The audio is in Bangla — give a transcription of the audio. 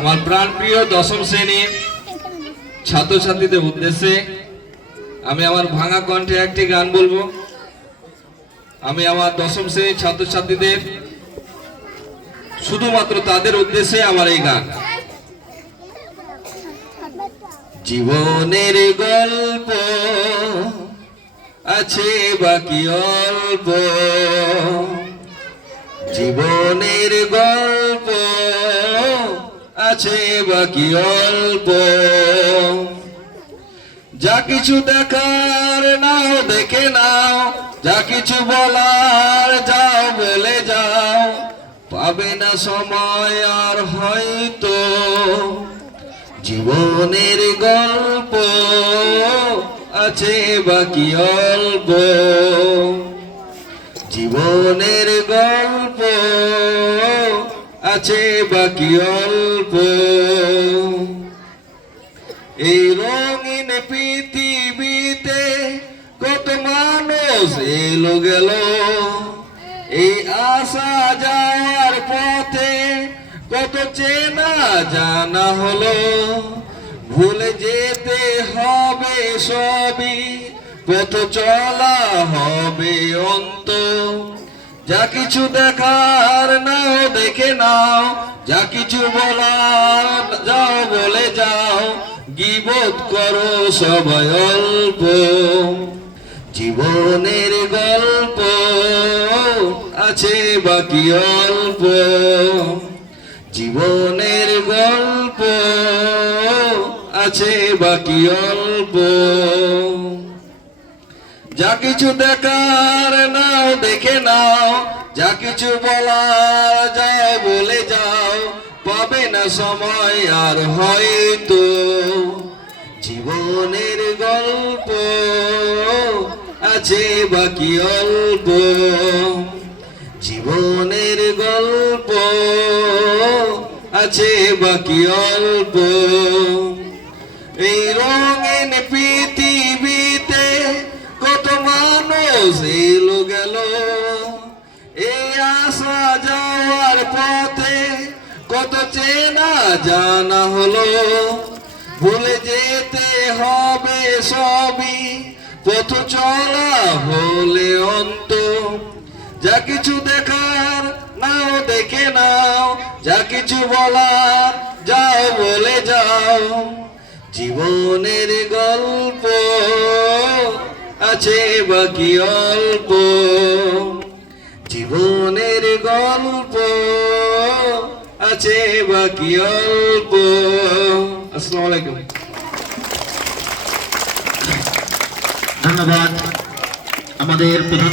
আমার প্রাণপ্রিয় দশম শ্রেণীর ছাত্রছাত্রীদের উদ্দেশ্যে আমি আমার ভাঙা কণ্ঠে একটি গান বলবো। আমি আমার দশম শ্রেণীর ছাত্রছাত্রীদের শুধুমাত্র তাদের উদ্দেশ্যে আমার এই গান। জীবনের গল্প আছে বাকি অল্প, জীবনের গল্প আছে বাকি অল্প, যা কিছু দেখার নাও দেখে নাও, যা কিছু বলার যাও বলে যাও, পাবে না সময় আর হয়তো। জীবনের গল্প আছে বাকি অল্প, জীবনের গল্প আছে বাকি অল্প। এই রঙিন পৃথিবীতে কত মানুষ এলো গেল, এই আসা যাওয়ার পথে কত চেনা জানা হলো। ভুলে যেতে হবে সবই, পথ চলা হবে অন্ত। যা কিছু দেখার নাও দেখে নাও, যা কিছু বলার যাও বলে যাও, গীবত করো সবাই অল্প। জীবনের গল্প আছে বাকি অল্প, জীবনের গল্প আছে বাকি অল্প। যা কিছু দেখার নাও দেখে নাও, যা কিছু বলার যাও বলে যাও, পাবে না সময় আর হয়তো। জীবনের গল্প আছে বাকি অল্প, জীবনের গল্প আছে বাকি অল্প। এই রঙিন পৃথিবীতে কত মানুষ এলো গেল, এই আসা যাওয়ার পথে কত চেনা জানা হলো। ভুলে যেতে হবে সবই, পথ চলা হলে অন্ত। যা কিছু দেখার নাও দেখে নাও, যা কিছু বলার যাও বলে যাও, জীবনের গল্প আছে বাকি অল্প, জীবনের গল্প আছে বাকি অল্প। আসসালামু আলাইকুম। ধন্যবাদ আমাদের প্রধান